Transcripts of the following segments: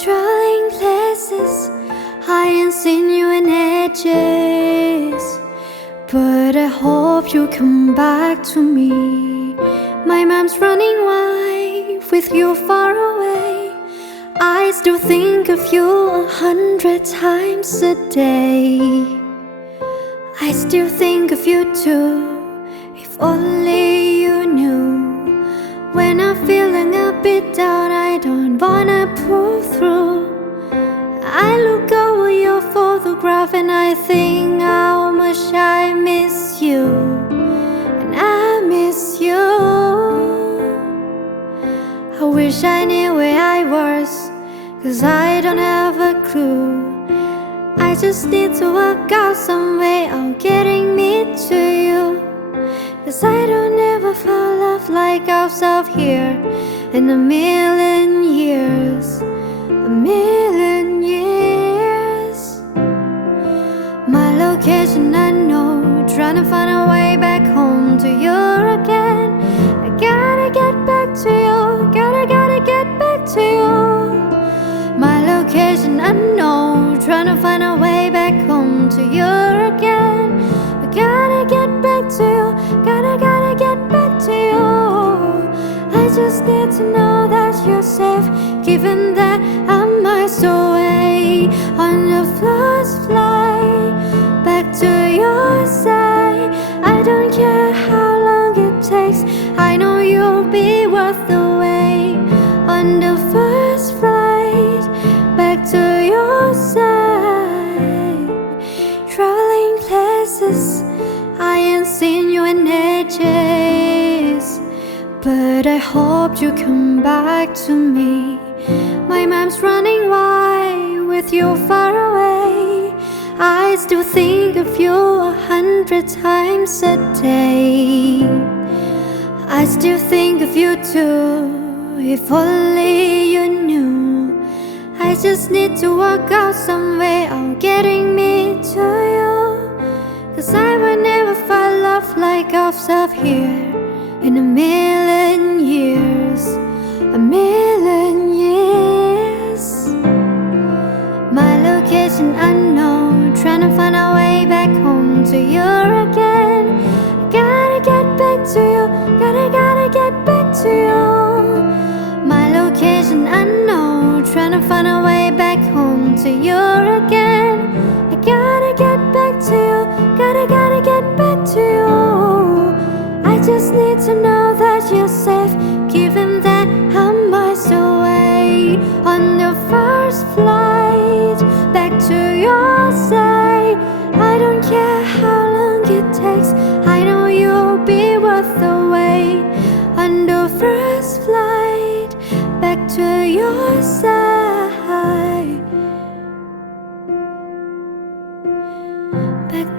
Traveling places I ain't seen you in ages But I hope you come back to me. My mom's running wild with you far away. I still think of you a hundred times a day. I still think of you too If only and I think how much I miss you. And I miss you. I wish I knew where I was Cause I don't have a clue. I just need to work out some way of getting me to you. Cause I don't ever fall love like ourselves here In a million years to know that you're safe Given that I'm miles away On the first flight. Back to your side. I don't care how long it takes. I know you'll be worth the But I hope you come back to me? My mom's running wild with you far away. I still think of you a hundred times a day. I still think of you too If only you knew. I just need to work out some way of getting me to you. Cause I will never find love like ourselves here In a million Trying to find a way back home to you again. Gotta get back to you Gotta, gotta get back to you. My location unknown Trying to find a way back home to you again. I gotta get back to you Gotta, gotta get back to you. I just need to know that you're safe Given that I'm miles away. On the first flight Back to your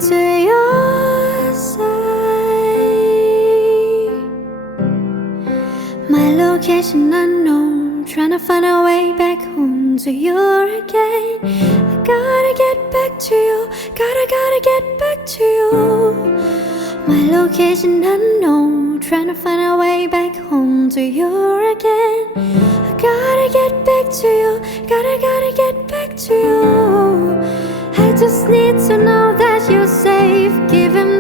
to your side. My location unknown Trying to find a way back home to you again. I gotta get back to you Gotta, gotta get back to you. My location unknown Trying to find a way back home to you again. I gotta get back to you Gotta, gotta get back to you. I just need to know you're safe Given